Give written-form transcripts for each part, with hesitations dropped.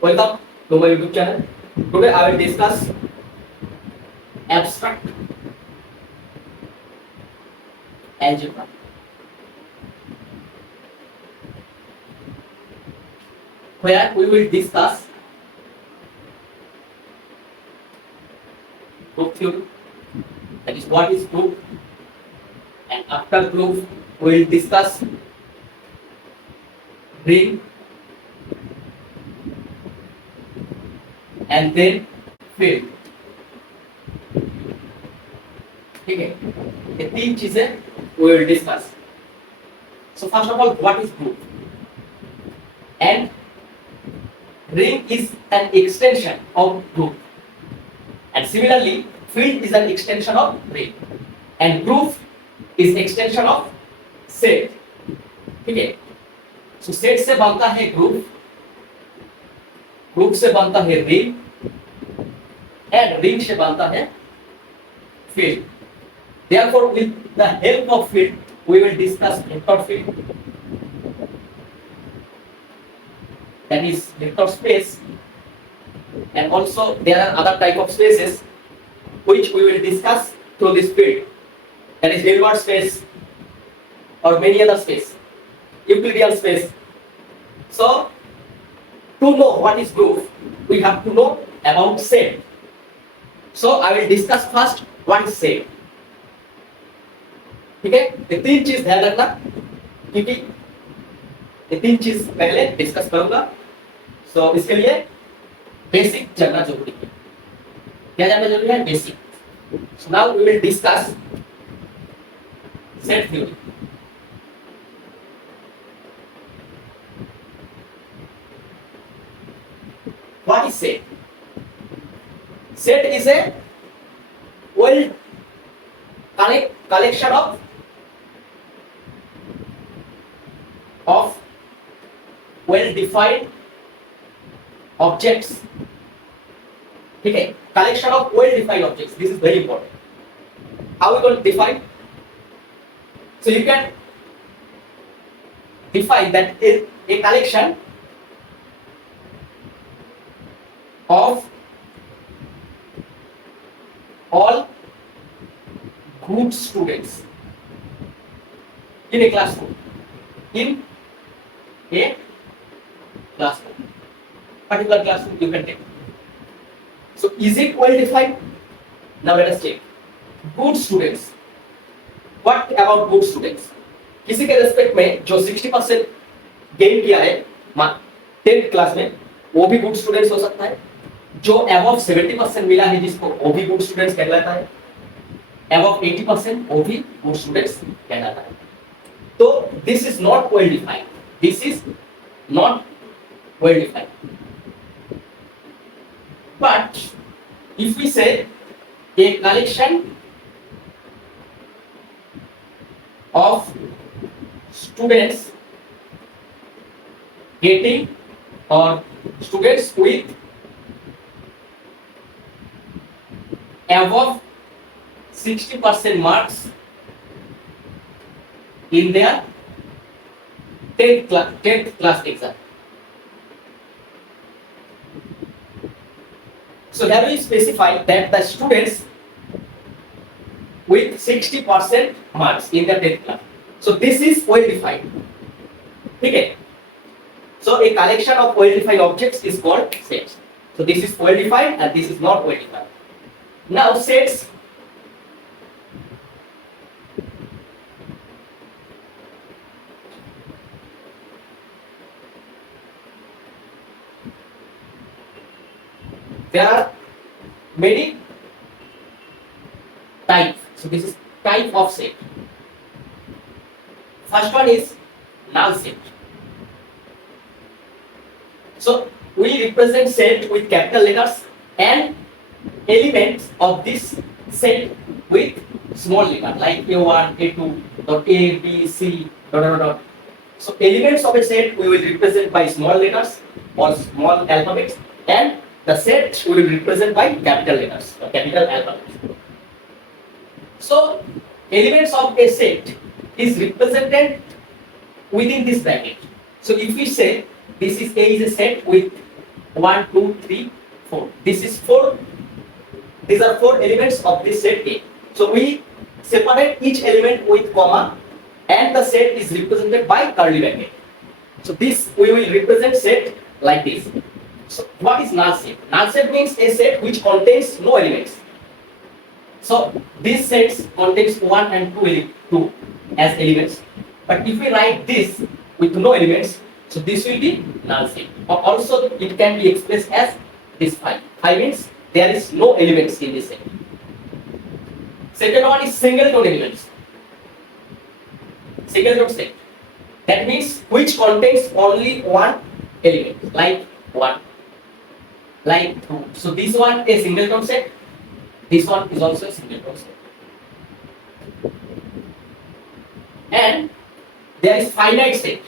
Welcome to my YouTube channel. Today I will discuss abstract algebra. Where we will discuss group theory, that is what is group, and after group we will discuss ring and then field. ठीक है, ये तीन चीजें we will discuss. So first of all, what is group? And ring is an extension of group, and similarly field is an extension of ring, and group is extension of set. ठीक है, so set से बनता है group, group से बनता है ring, and ring से बनता है field. Therefore, with the help of field, we will discuss vector field, that is vector space, and also there are other type of spaces which we will discuss through this field, that is Hilbert space or many other space, Euclidean space. So, to know what is group, we have to know about set. So, I will discuss first what is set. ठीक है, ये तीन चीज ध्यान रखना, क्योंकि ये तीन चीज पहले डिस्कस करूंगा. सो इसके लिए बेसिक जानना जरूरी है. क्या जानना जरूरी है? Basic. So now we will discuss set theory. What is set? Set is a well collection of well defined objects. ठीक है, collection of well defined objects. This is very important. How we going to define? So you can define that is a collection of all good students in a classroom. In a classroom, particular classroom you can take. So is it well defined? Now let us check. Good students. What about good students? किसी के respect में जो 60% gain किया है 10th class में, वो भी good students हो सकता है. जो अबव 70% मिला है जिसको, वो भी गुड स्टूडेंट्स कहलाता है. अबव 80% वो भी गुड स्टूडेंट्स कहलाता है. तो this is not well defined. This is not well defined. But if we say a collection of students getting or students with above 60% marks in their 10th class exam. So here we specify that the students with 60% marks in their 10th class. So this is well defined. Okay. So a collection of well defined objects is called sets. So this is well defined and this is not well defined. Now sets there are many types. So this is type of set. First one is null set. So we represent set with capital letters and elements of this set with small letter like A1, A2, dot A, B, C, dot dot dot. So elements of a set we will represent by small letters or small alphabets, and the set we will represent by capital letters or capital alphabets. So elements of a set is represented within this bracket. So if we say this is A is a set with 1, 2, 3, 4. This is 4. These are 4 elements of this set A. So we separate each element with comma, and the set is represented by curly bracket. So this we will represent set like this. So what is null set? Null set means a set which contains no elements. So this set contains 1 and 2 as elements. But if we write this with no elements, so this will be null set. Or also it can be expressed as this 5. 5 means there is no elements in this set. Second one is singleton elements. Singleton set. That means which contains only one element, like 1, like 2. So this one is singleton set. This one is also a singleton set. And there is finite set.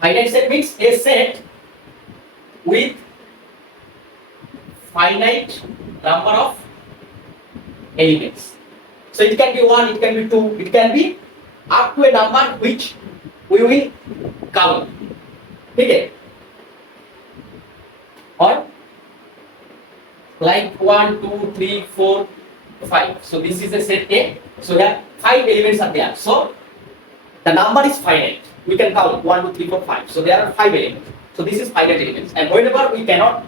Finite set means a set with finite number of elements. So it can be 1, it can be 2, it can be up to a number which we will count. Okay? Or like 1, 2, 3, 4, 5. So this is a set A. So here 5 elements are there. So the number is finite. We can count 1, 2, 3, 4, 5. So there are 5 elements. So this is finite elements. And whenever we cannot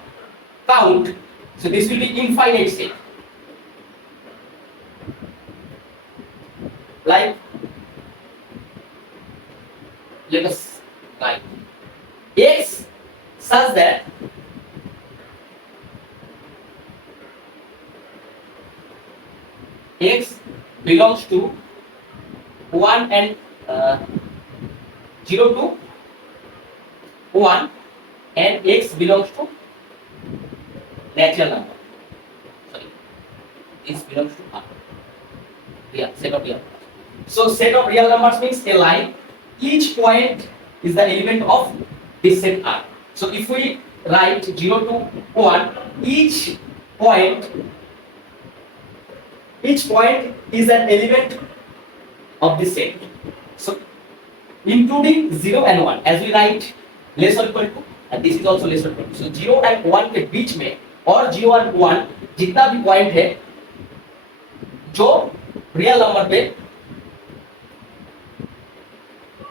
count, so this will be infinite set. Like, let us write X such that X belongs to 1 and 0 to 1, and X belongs to natural number. Sorry, this belongs to R. Real, set of real numbers. So set of real numbers means a line. Each point is the element of this set R. So if we write 0 to 1, each point is an element of this set. So including 0 and 1, as we write less or equal to, and this is also less or equal to. So 0 and 1 के बीच में और 0 and 1 जितना भी point है जो real number पे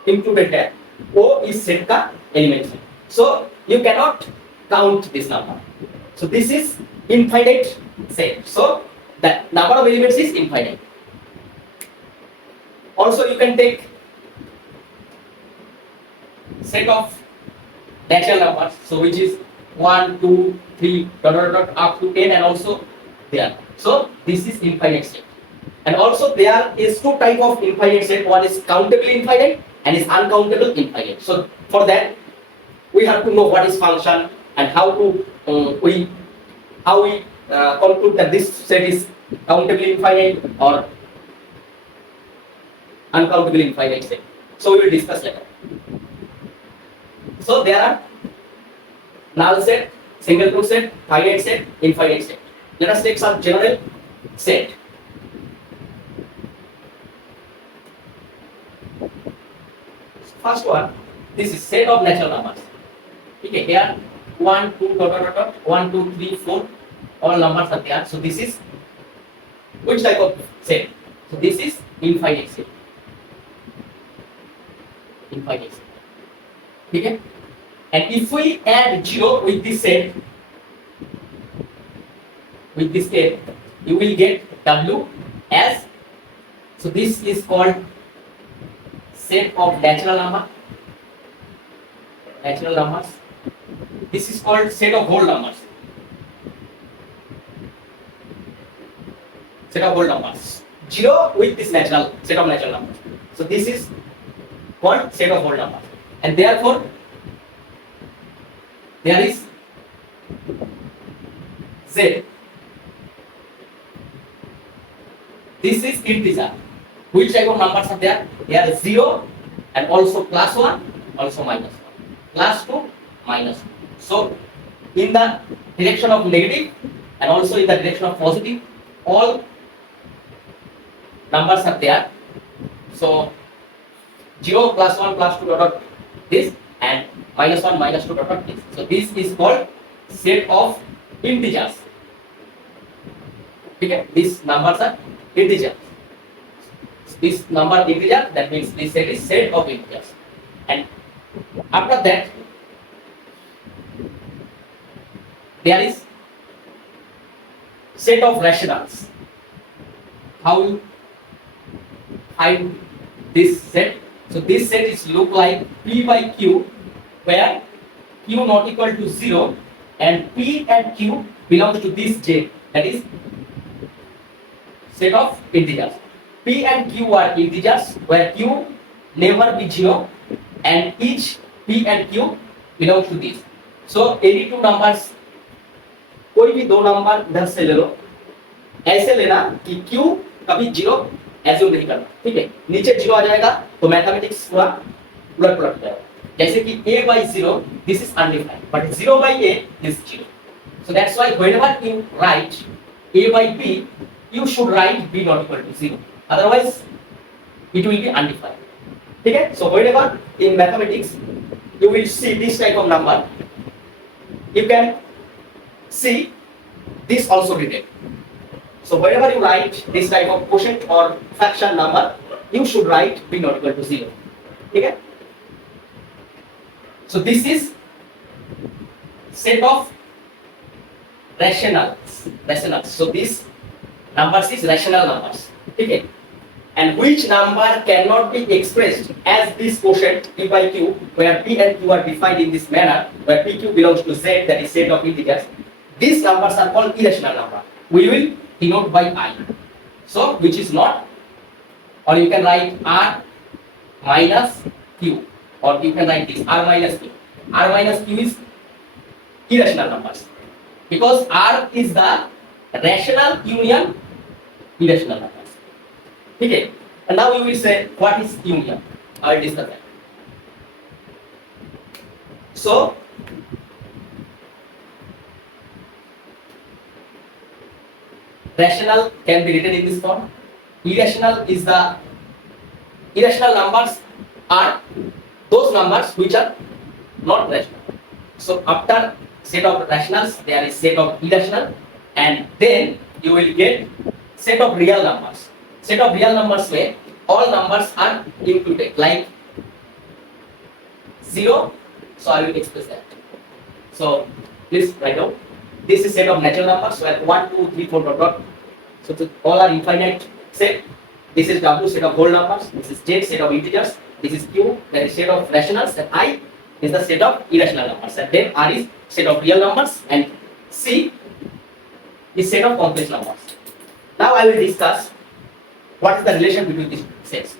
included है वो इस सेट का एलिमेंट है. So you cannot count this number. So this is infinite set. So the number of elements is infinite. Also you can take set of natural numbers, so which is 1, 2, 3 up to n, and also there. So this is infinite set. And also there is two type of infinite set. One is countable infinite and is uncountable infinite. So for that we have to know what is function and how to we conclude that this set is countable infinite or uncountable infinite set. So we will discuss later. So there are null set, singleton set, finite set, infinite set. Let us take some general set. First one, this is set of natural numbers. Okay, here 1, 2, 1, 2, 3, 4, all numbers are there. So this is which type of set? So this is infinite set. Infinite set. Okay? And if we add 0 with this set, with this set, you will get W as, so this is called set of natural numbers. This is called set of whole numbers. Set of whole numbers. 0 with this natural set of natural numbers. So this is called set of whole numbers. And therefore there is Z. This is integer. Which type of numbers are there? There are 0 and also plus 1, also minus 1. Plus 2, minus 2. So in the direction of negative and also in the direction of positive, all numbers are there. So 0 plus 1 plus 2 this, and -1, -2 dot dot this. So this is called set of integers. Okay, these numbers are integers. This number integer, that means this set is set of integers. And after that, there is set of rationals. How you find this set? So this set is look like P by Q, where Q not equal to 0 and P and Q belongs to this J, that is set of integers. P and Q are integers where Q never be 0 and each P and Q belongs to this. So any two numbers, कोई भी दो number इधर से ले लो, ऐसे लेना कि Q कभी 0 एज्यूम नहीं करना, ठीक है, नीचे 0 आ जाएगा तो मैथमेटिक्स पूरा उलट पुलट हो जाएगा. जैसे कि a by 0 this is undefined but 0 by a is 0. So that's why whenever you write a by b you should write b not equal to 0, otherwise it will be undefined. ठीक है, so whenever in mathematics you will see this type of number, you can see this also written. So whenever you write this type of quotient or fraction number, you should write b not equal to 0. Okay? So this is set of rationals. So this numbers is rational numbers. Okay? And which number cannot be expressed as this quotient p by q, where p and q are defined in this manner, where pq belongs to z, that is set of integers. These numbers are called irrational number. We will denote by I. So which is not, or you can write R minus Q, or you can write this R minus Q. R minus Q is irrational numbers because R is the rational union irrational numbers. Okay, and now you will say what is union? I will discuss that. So rational can be written in this form. Irrational numbers are those numbers which are not rational. So after set of rationals there is set of irrational, and then you will get set of real numbers. Set of real numbers where all numbers are included, like 0. So I will express that. So please write down. This is set of natural numbers where 1, 2, 3, 4 dot dot. So all are infinite set. This is W, set of whole numbers. This is Z, set of integers. This is Q, that is set of rationals, and I is the set of irrational numbers. And then R is set of real numbers, and C is set of complex numbers. Now I will discuss what is the relation between these sets.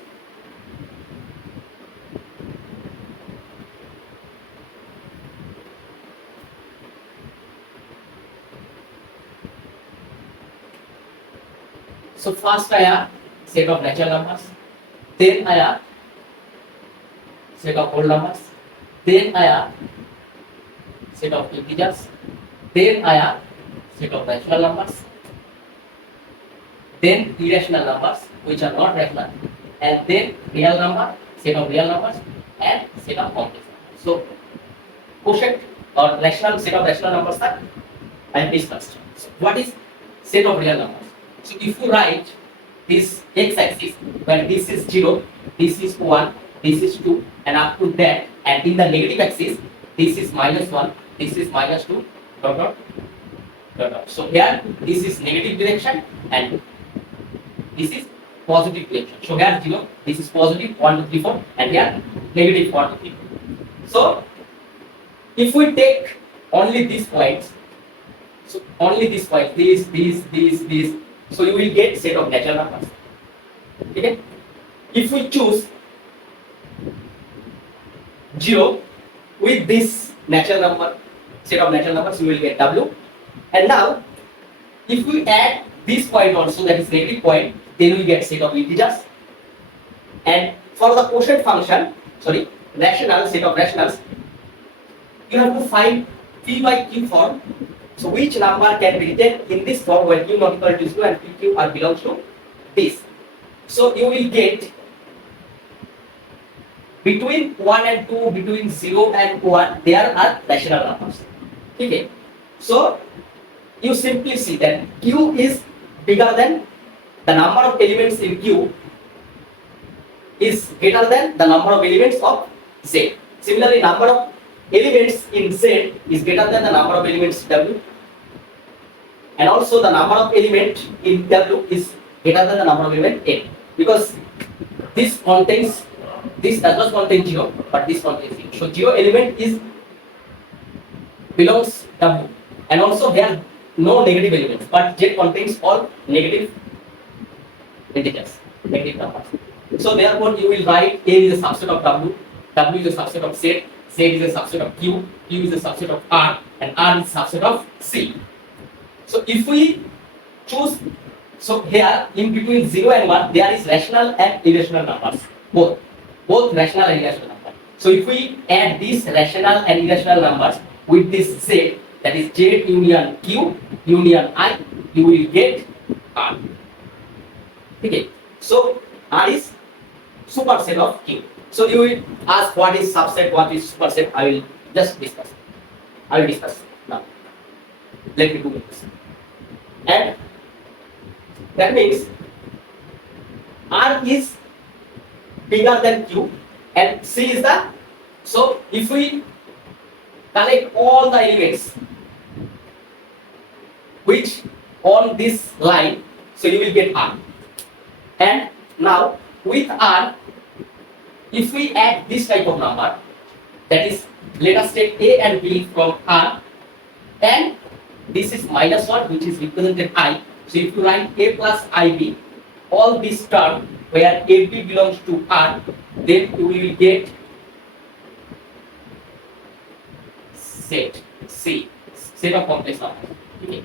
So first I have set of natural numbers, then I have set of whole numbers, then I have set of integers, then I have set of rational numbers, then irrational numbers which are not rational, and then real number, set of real numbers, and set of complex numbers. So quotient or rational set of rational numbers are I have discussed. So what is set of real numbers? So if you write this x-axis where this is 0, this is 1, this is 2, and up to that, and in the negative axis this is -1, this is -2, dot dot dot dot. So here this is negative direction and this is positive direction. So here 0, this is positive 1, 2, 3, 4, and here negative 1, 2, 3, 4. So if we take only these points, so only these points, these, so you will get set of natural numbers. Okay? If we choose 0 with this natural number, set of natural numbers, you will get W. And now, if we add this point also, that is negative point, then we get set of integers. And for the quotient function, rational, set of rationals, you have to find P by Q form. So which number can be written in this form where Q not equal to 0 and PQ are belongs to this. So you will get between 1 and 2, between 0 and 1, there are rational numbers. Okay. So you simply see that Q is bigger than the number of elements in Q is greater than the number of elements of Z. Similarly, number of elements in Z is greater than the number of elements in W, and also the number of element in W is greater than the number of element N, because this does not contain 0, but this contains 0. So 0 element is belongs W, and also here no negative elements, but Z contains all negative integers, negative numbers. So therefore you will write A is a subset of W, W is a subset of Z, Z is a subset of Q, Q is a subset of R, and R is a subset of C. So if we choose, so here in between 0 and 1 there is rational and irrational numbers, both rational and irrational numbers. So if we add these rational and irrational numbers with this Z, that is Z union Q union I, you will get R. Okay. So R is superset of Q. So you will ask what is subset, what is superset. I will just discuss. I will discuss now. Let me do this. And that means R is bigger than Q and C is the, so if we collect all the elements which on this line, so you will get R. And now with R, if we add this type of number, that is, let us take A and B from R, and this is minus 1, which is represented I. So if you write A plus IB, all this term where AB belongs to R, then you will get set of complex numbers. Okay.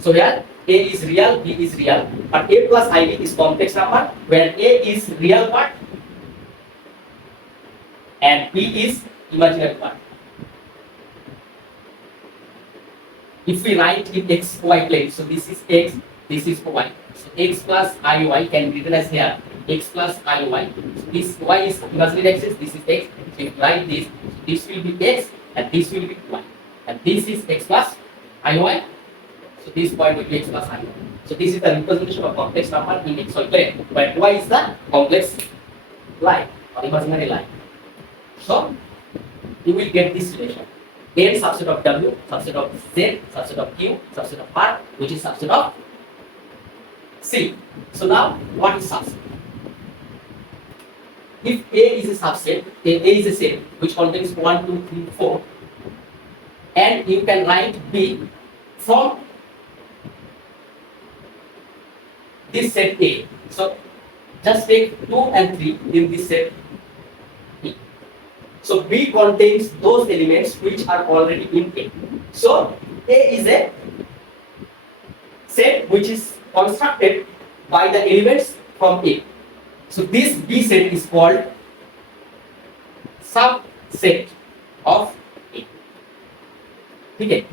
So here A is real, B is real, but A plus IB is complex number where A is real part and B is imaginary part. If we write in x, y plane, so this is x, this is y. So x plus iy can be written as here x plus iy. So this y is imaginary axis, this is x. So if you write this, this will be x and this will be y. And this is x plus iy. So this point will be x plus iy. So this is the representation of complex number in xy plane, where y is the complex line or imaginary line. So you will get this relation. N subset of W, subset of Z, subset of Q, subset of R, which is subset of C. So now, what is subset? If A is a subset, A is a set which contains 1, 2, 3, 4, and you can write B from this set A. So just take 2 and 3 in this set E. So B contains those elements which are already in A. So A is a set which is constructed by the elements from A. So this B set is called subset of A. Okay.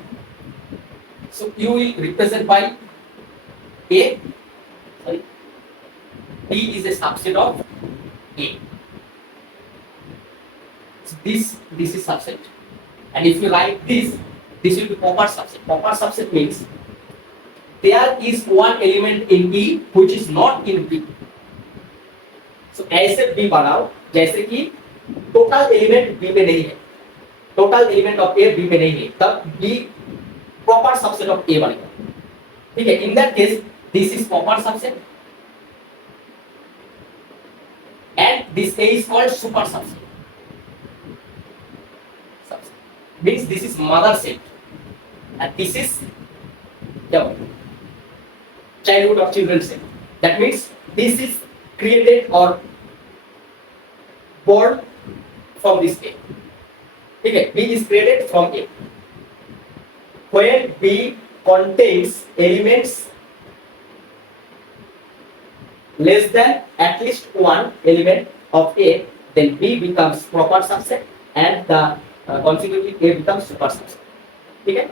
So you will represent by A. Sorry. B is a subset of A. So this is subset, and if you write this will be proper subset. Proper subset means there is one element in E which is not in B. So ऐसे B बनाओ जैसे कि total element B में नहीं है, total element of A B में नहीं है, तब B proper subset of A बनेगा. ठीक है. In that case this is proper subset and this A is called super subset. Means this is mother set and this is the childhood of children set. That means this is created or born from this A. Okay, B is created from A. When B contains elements less than at least one element of A, then B becomes proper subset and the consequently A becomes super subset. Okay?